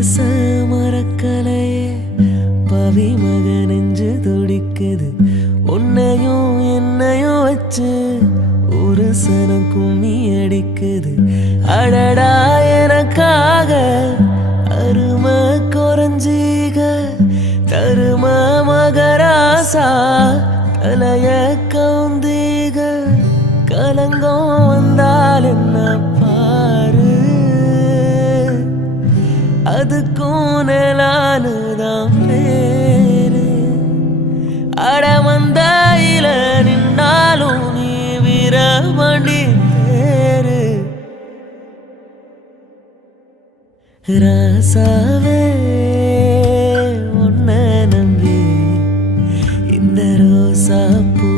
பழச மறக்கலையே பவி மக நெஞ்சு துடிக்குது உன்னையும் என்னையும் வச்சு ஒரு சனம் கும்மி அடிக்குது அடடா எனக்காக அருமை குறைஞ்சீக தரும மகராசா தலைய கவுந்தீக கலங்கம் வந்தால் என்ன பாரு அதுக்கும் நிலானுதான் பேரு அடமந்தையில நின்னாலும் நீ வீரமணி பேரு ராசாவே உன்னை நம்பி இந்த ரோசா பூ